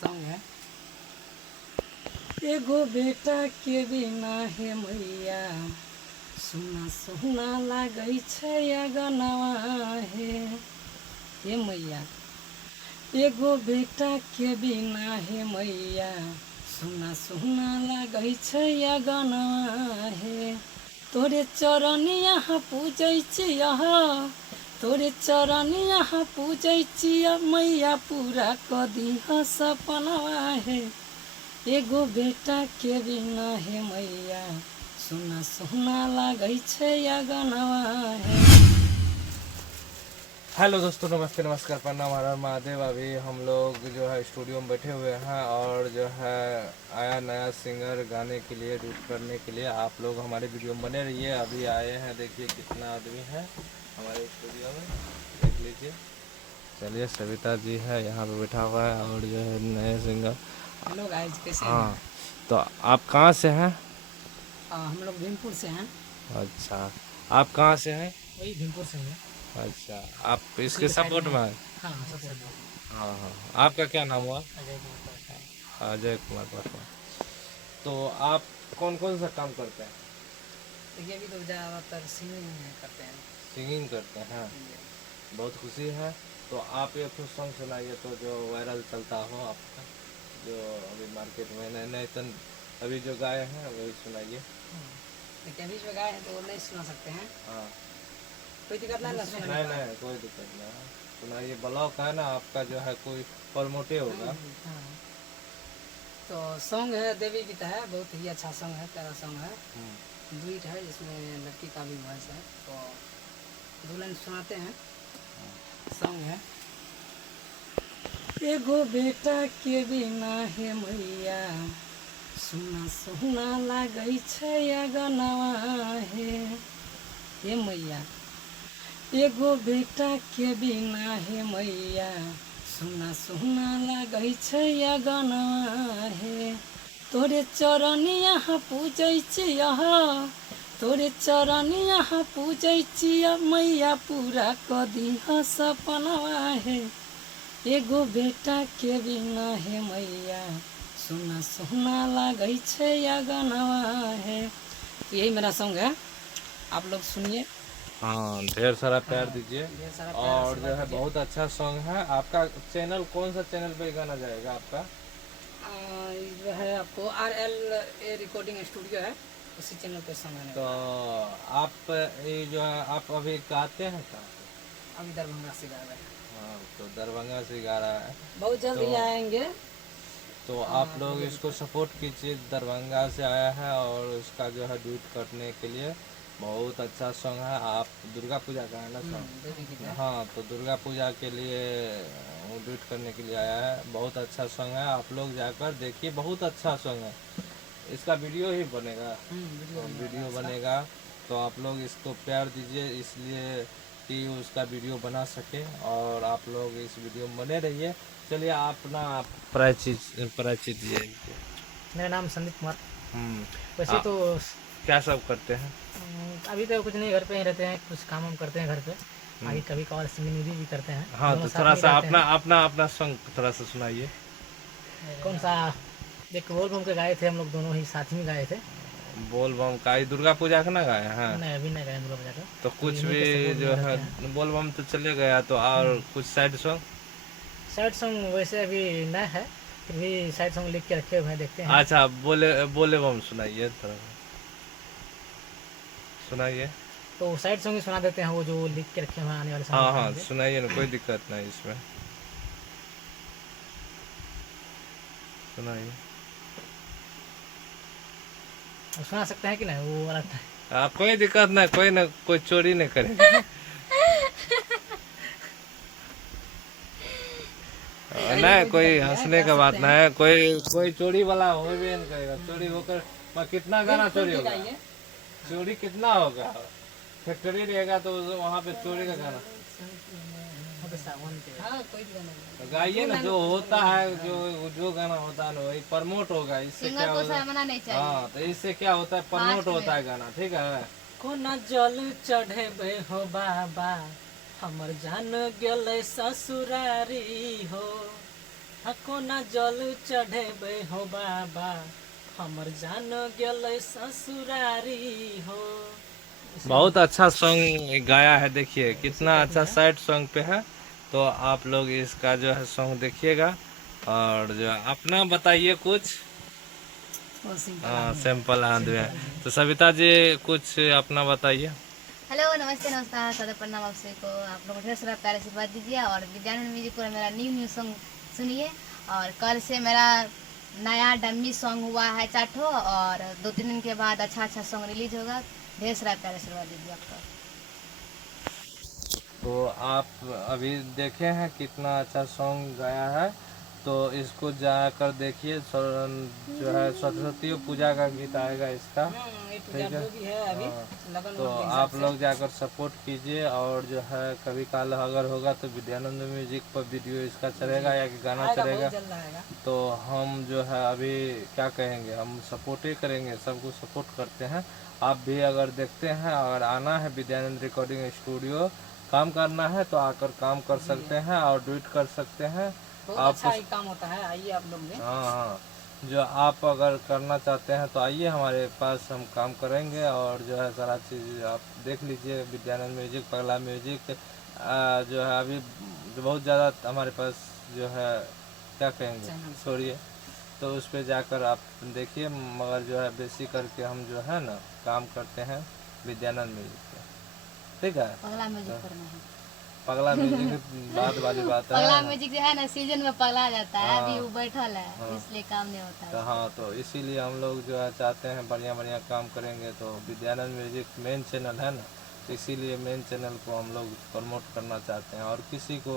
Song है। एगो बेटा के बिना हे मैया सुना सुना लागै छै अगनवा हे मैया। एगो बेटा के बिना हे मैया सुना सुना लागै छै अगनवा हे। तोरे चरनिया पूजै छिया, तोरे चरनिया पूजै छिया मैया पूरा क दिह सपनवा हे। एगो बेटा के बिना हे मैया सुना सुना लागै छै अगनवा है। हेलो दोस्तों, नमस्ते, नमस्कार, प्रणाम, हर हर महादेव। अभी हम लोग जो है स्टूडियो में बैठे हुए हैं और जो है आया नया सिंगर गाने के लिए, डूट करने के लिए। आप लोग हमारे वीडियो में बने रहिए। अभी आए हैं, देखिए कितना आदमी है हमारे स्टूडियो में, देख लीजिए। चलिए, सविता जी है यहाँ पे बैठा हुआ है और जो है नए सिंगर। हेलो गाइस, कैसे हैं? हाँ, तो आप कहाँ से हैं? हम लोग भीमपुर से हैं। अच्छा, आप कहाँ से हैं? वही भीमपुर से हैं। अच्छा, आप इसके सपोर्ट में हैं? हाँ, सबसे हाँ हाँ। आपका क्या नाम हुआ? अजय कुमार। अजय कुमार पासवान। तो आप कौन कौन सा काम करते हैं? देखिए, अभी तो ज़्यादातर सिंगिंग करते हैं। सिंगिंग करते हैं, बहुत खुशी है। तो आप एक तो सॉन्ग सुनाइए तो जो वायरल चलता हो आपका, जो अभी मार्केट में नए नए तन अभी जो गाए हैं वही सुनाइए। देखिए, अभी जो गाए हैं तो वो नहीं सुना सकते हैं। हाँ, कोई दिक्कत नहीं ना सुनाने नहीं का? नहीं, कोई दिक्कत नहीं है, सुनाइए। ब्लॉक है ना आपका, जो है कोई प्रमोटे होगा। हाँ। तो सॉन्ग है देवी गीता है, बहुत ही अच्छा सॉन्ग है, प्यारा सॉन्ग है। डुइट है जिसमें लड़की का भी वॉइस है। तो दो लाइन सुनाते हैं। सॉन्ग है। एगो बेटा के बिना हे मैया सुना सुना लागै छै अगनवा हे मैया। एगो बेटा के बिना हे मैया सुना सुना लागै छै अगनवा हे। तोरे चरनिया पूजै छिया, तोरे चरनिया पूजै छिया मैया पूरा क दिह सपनवा हे। एगो बेटा के बिना हे मैया सुना सुना लागै छै अगनवा है। तो यही मेरा सॉन्ग है, आप लोग सुनिए। हाँ, ढेर सारा प्यार दीजिए। ढेर सारा प्यार और आशीर्वाद जो है दीजिए। बहुत अच्छा सॉन्ग है। आपका चैनल कौन सा चैनल पे गाना जाएगा आपका? जो है आपको RLA रिकॉर्डिंग स्टूडियो है, उसी चैनल पे सॉन्ग आने तो वाला। आप ये जो है आप अभी गाते हैं कहाँ पे? अभी दरभंगा से गा रहे हैं। हाँ, तो दरभंगा से गा रहा है। बहुत जल्द ही आएंगे। तो आप लोग इसको सपोर्ट कीजिए। दरभंगा से आया है और उसका जो है डूट करने के लिए बहुत अच्छा सॉन्ग है। आप दुर्गा पूजा का है ना सॉन्ग? हाँ, तो दुर्गा पूजा के लिए डूट करने के लिए आया है। बहुत अच्छा सॉन्ग है, आप लोग जाकर देखिए, बहुत अच्छा सॉन्ग है। इसका वीडियो ही बनेगा, वीडियो बनेगा। तो आप लोग इसको प्यार दीजिए, इसलिए कि उसका वीडियो बना सके और आप लोग इस वीडियो में बने रहिए। चलिए, अपना परिचित दीजिए। मेरा नाम संदीप कुमार। वैसे हाँ, तो क्या सब करते हैं? अभी तो कुछ नहीं, घर पे ही रहते हैं, कुछ काम हम करते हैं घर पे। आगे कभी कभार सिंगिंग भी करते हैं। हाँ, तो थोड़ा सा अपना सॉन्ग थोड़ा सा सुनाइए। कौन सा? एक बोल बम के गाए थे हम लोग, दोनों ही साथ में गाए थे। बोल बम का ही दुर्गा पूजा का ना गाए हैं? नहीं, अभी नहीं गाए दुर्गा पूजा का। तो कुछ भी जो है बोल बम तो चले गया, तो और कुछ साइड सॉन्ग? साइड सॉन्ग वैसे अभी नया है, फिर भी साइड सॉन्ग लिख के रखे हुए हैं, देखते हैं। अच्छा, बोले बम सुनाइए, थोड़ा सुनाइए। तो साइड सॉन्ग ही सुना देते हैं, वो जो लिख के रखे हुए हैं आने वाले समय हाँ में हाँ, गाएंगे। सुनाइए ना, कोई दिक्कत नहीं इसमें, सुनाइए। वो सुना सकते हैं कि नहीं, वो वाला? कोई दिक्कत नहीं, कोई ना कोई चोरी नहीं करेगा। नहीं, कोई हंसने का बात नहीं है। कोई चोरी वाला हो भी नहीं करेगा। चोरी होकर कितना गाना चोरी होगा? चोरी कितना होगा? फैक्ट्री रहेगा तो वहाँ पे चोरी का गाना तो गाइए ना, जो होता है, जो गाना होता है ना वही प्रमोट होगा। इससे क्या होता है? हाँ, तो इससे क्या होता है, प्रमोट होता है गाना, ठीक है। कोना जल चढ़े हो बाबा, हमर जान गेले ससुरारी हो। कोना जल चढ़ेबे हो बाबा, हमर जान गेलै ससुरारी हो। बहुत अच्छा सॉन्ग गाया है, देखिए कितना अच्छा सैड सॉन्ग पे है। तो आप लोग इसका जो है सॉन्ग देखिएगा। और जो अपना बताइए कुछ। हाँ, सिंपल हाथ में। तो सविता जी कुछ अपना बताइए। हेलो, नमस्ते, नमस्कार, सादर प्रणाम आप सभी को। आप लोग ढेर सारा प्यार आशीर्वाद दीजिए और विद्यानंद म्यूजिक पर मेरा न्यू सॉन्ग सुनिए। और कल से मेरा नया डम्मी सॉन्ग हुआ है चाठो, और 2-3 दिन के बाद अच्छा सॉन्ग रिलीज होगा। ढेर सारा प्यार आशीर्वाद दीजिए आपका। तो आप अभी देखे हैं कितना अच्छा सॉन्ग गाया है। तो इसको जाकर देखिए। जो है सरस्वती पूजा का गीत आएगा इसका, ठीक है। हाँ, तो आप लोग जाकर सपोर्ट कीजिए। और जो है कभी काल अगर होगा तो विद्यानंद म्यूजिक पर वीडियो इसका चलेगा या कि गाना चलेगा। तो हम जो है अभी क्या कहेंगे, हम सपोर्ट ही करेंगे, सबको सपोर्ट करते हैं। आप भी अगर देखते हैं, अगर आना है विद्यानंद रिकॉर्डिंग स्टूडियो, काम करना है तो आकर काम कर सकते हैं और डुएट कर सकते हैं। आप अच्छा ही काम होता है, आइए आप लोग भी। हाँ हाँ, जो आप अगर करना चाहते हैं तो आइए हमारे पास, हम काम करेंगे। और जो है सारा चीज़ आप देख लीजिए, विद्यानंद म्यूजिक, पगला म्यूजिक जो है अभी जो बहुत ज़्यादा हमारे पास जो है क्या कहेंगे, छोड़िए। तो उस पर जाकर आप देखिए। मगर जो है बेसी करके हम जो है ना काम करते हैं विद्यानंद म्यूजिक पे, ठीक है। पगला म्यूजिक करना है। पगला म्यूजिक बाद वाली बात है। पगला म्यूजिक जो है ना सीजन में पगला जाता है, अभी वो बैठल है, हाँ। इसलिए काम नहीं होता है। तो हाँ, तो इसीलिए हम लोग जो है चाहते हैं बढ़िया बढ़िया काम करेंगे। तो विद्यानंद म्यूजिक मेन चैनल है ना, तो इसीलिए मेन चैनल को हम लोग प्रमोट करना चाहते हैं। और किसी को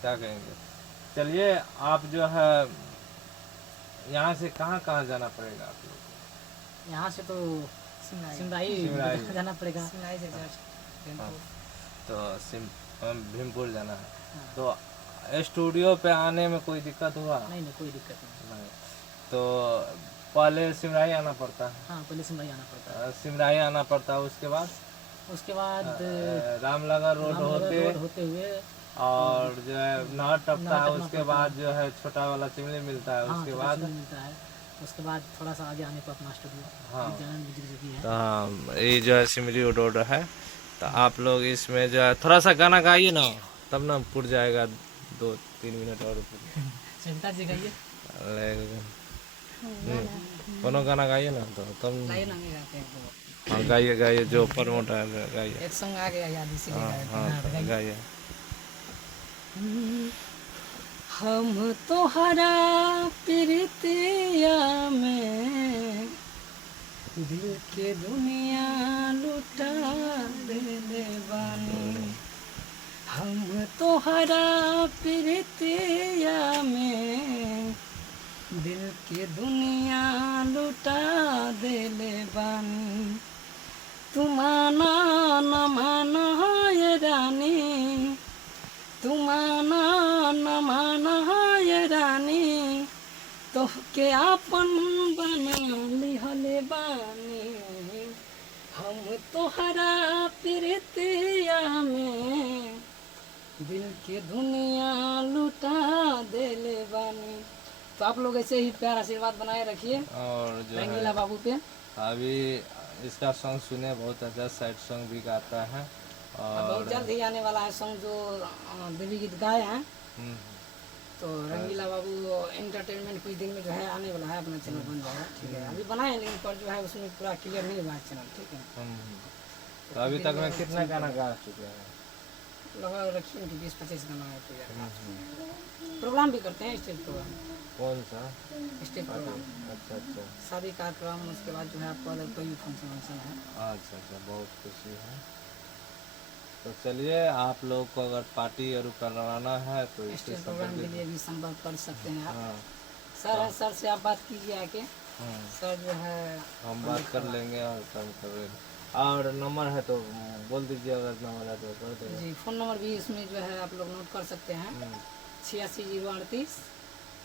क्या कहेंगे। चलिए, आप जो है यहाँ से कहाँ कहाँ जाना पड़ेगा आप लोग को? यहाँ से तो सिमराही जाना पड़ेगा। सिमराही से हाँ, तो भीमपुर जाना है। तो स्टूडियो पे आने में कोई दिक्कत हुआ? नहीं, कोई दिक्कत नहीं। तो पहले सिमराही आना पड़ता है? हाँ, पहले सिमराही आना पड़ता है। सिमराही आना पड़ता है। उसके बाद रामनगर रोड होते हुए और जो है नहर टपता है। उसके बाद जो है छोटा वाला चिमनी मिलता है। उसके बाद मिलता है। उसके बाद थोड़ा सा आगे आने पर अपना स्टूडियो। हाँ, ये जो है सिमरी रोड है। तो आप लोग इसमें जो है थोड़ा सा गाना गाइए ना, तब ना पुर जाएगा 2-3 मिनट और। चिंता जी गाइए, कोनो गाना गाइए ना, तो तब। गाइए ना, गाते हैं तो। हाँ, गाइए गाइए, जो प्रमोट है गाइए। एक सॉन्ग आ गया याद, इसीलिए हाँ, गाइए। हम तोहरा प्रीतिया में दिल के दुनिया लुटा देले बानी। हम तोहरा प्रीतिया में दिल के दुनिया लुटा देले बानी। तुमाना न माना ये रानी, तुमाना न माना ये रानी, तोहके आपन बना लिहले बानी। हम तोहरा प्रीतिया में दिल के दुनिया लुटा देले बानी। तो आप लोग ऐसे ही प्यार आशीर्वाद बनाए रखिए और जो रंगीला बाबू पे। अभी इसका सॉन्ग सुने, बहुत अच्छा साइड सॉन्ग भी गाता है। और बहुत जल्द ही आने वाला है सॉन्ग, जो देवी गीत गाए हैं। तो रंगीला बाबू एंटरटेनमेंट कुछ दिन में जो है आने वाला है, अपना चैनल बन जाएगा, ठीक है। अभी बनाए लेकिन पर जो है उसमें पूरा क्लियर नहीं हुआ है चैनल, ठीक है। तो अभी तक में कितना गाना गा चुके हैं? लगभग रखिए उनकी 20-25 गाना है। प्रोग्राम भी करते हैं, स्टेज प्रोग्राम। कौन सा स्टेज प्रोग्राम? अच्छा अच्छा शादी कार्यक्रम, उसके बाद जो है आपको अगर कोई भी फंक्शन है। अच्छा अच्छा, बहुत खुशी है। तो चलिए, आप लोग को अगर पार्टी और करवाना है तो स्टेज प्रोग्राम के लिए भी संपर्क कर सकते हैं आप। हाँ, सर से आप बात कीजिए आके। सर जो है हम बात कर लेंगे और काम करेंगे। और नंबर है तो बोल दीजिए, अगर नंबर है तो कर देंगे। जी, फ़ोन नंबर भी इसमें जो है आप लोग नोट कर सकते हैं। 86 038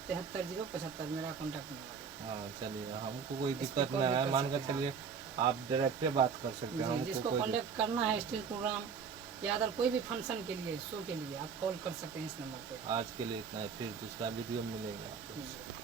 73 075 मेरा कॉन्टैक्ट नंबर है। हाँ, चलिए, हमको कोई दिक्कत नहीं है। मान कर चलिए, आप डायरेक्ट बात कर सकते हैं। जी, जिसको कॉन्टैक्ट करना है स्टेज प्रोग्राम या अदर कोई भी फंक्शन के लिए, शो के लिए आप कॉल कर सकते हैं इस नंबर पे। आज के लिए इतना है, फिर दूसरा वीडियो मिलेगा आपको।